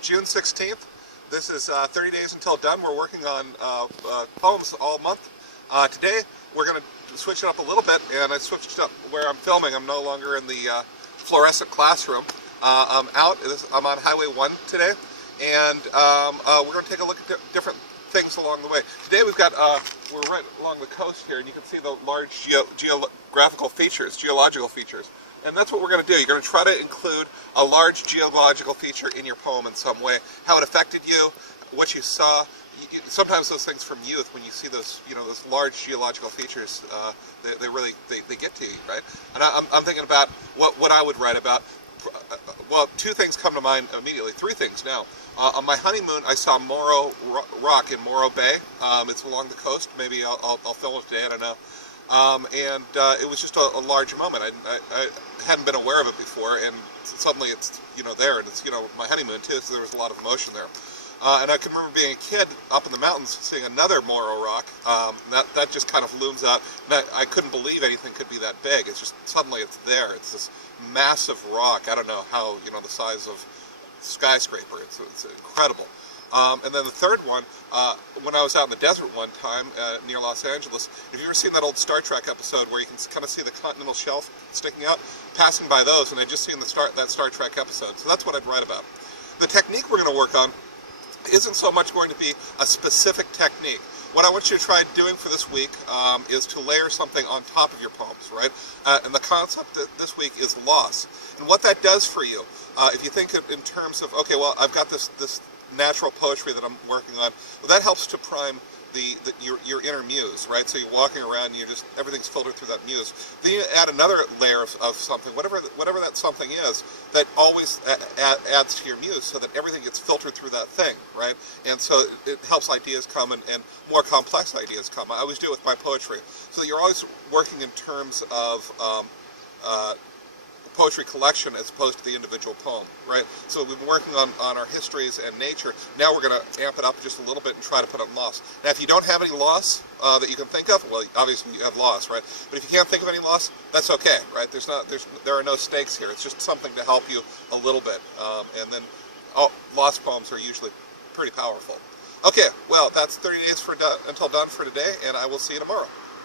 June 16th. This is 30 days until done. We're working on poems all month. Today we're going to switch it up a little bit, and I switched up where I'm filming. I'm no longer in the fluorescent classroom. I'm on Highway 1 today, and we're going to take a look at different things along the way. Today we're right along the coast here, and you can see the large geological features. And that's what we're going to do. You're going to try to include a large geological feature in your poem in some way. How it affected you, what you saw. Sometimes those things from youth, when you see those, those large geological features, they really get to you, right? And I'm thinking about what I would write about. Well, two things come to mind immediately. Three things now. On my honeymoon, I saw Morro Rock in Morro Bay. It's along the coast. Maybe I'll film it today. I don't know. It was just a large moment. I hadn't been aware of it before, and suddenly it's there, and it's my honeymoon too, so there was a lot of emotion there. And I can remember being a kid up in the mountains seeing another Morro Rock. That just kind of looms out. And I couldn't believe anything could be that big. It's just suddenly it's there. It's this massive rock. I don't know how the size of a skyscraper. It's incredible. And then the third one, when I was out in the desert one time near Los Angeles, have you ever seen that old Star Trek episode where you can kind of see the continental shelf sticking out? Passing by those, and I'd just seen that Star Trek episode. So that's what I'd write about. The technique we're going to work on isn't so much going to be a specific technique. What I want you to try doing for this week is to layer something on top of your poems, right? And the concept this week is loss. And what that does for you, if you think in terms of, okay, well, I've got this natural poetry that I'm working on, well, that helps to prime your inner muse, right? So you're walking around and everything's filtered through that muse. Then you add another layer of something, whatever that something is, that always adds to your muse, so that everything gets filtered through that thing, right? And so it helps ideas come and more complex ideas come. I always do it with my poetry. So you're always working in terms of poetry collection as opposed to the individual poem, right? So we've been working on our histories and nature. Now we're going to amp it up just a little bit and try to put on loss. Now, if you don't have any loss that you can think of, well, obviously you have loss, right? But if you can't think of any loss, that's okay, right? There are no stakes here. It's just something to help you a little bit. And then loss poems are usually pretty powerful. Okay, well, that's 30 days until done for today, and I will see you tomorrow.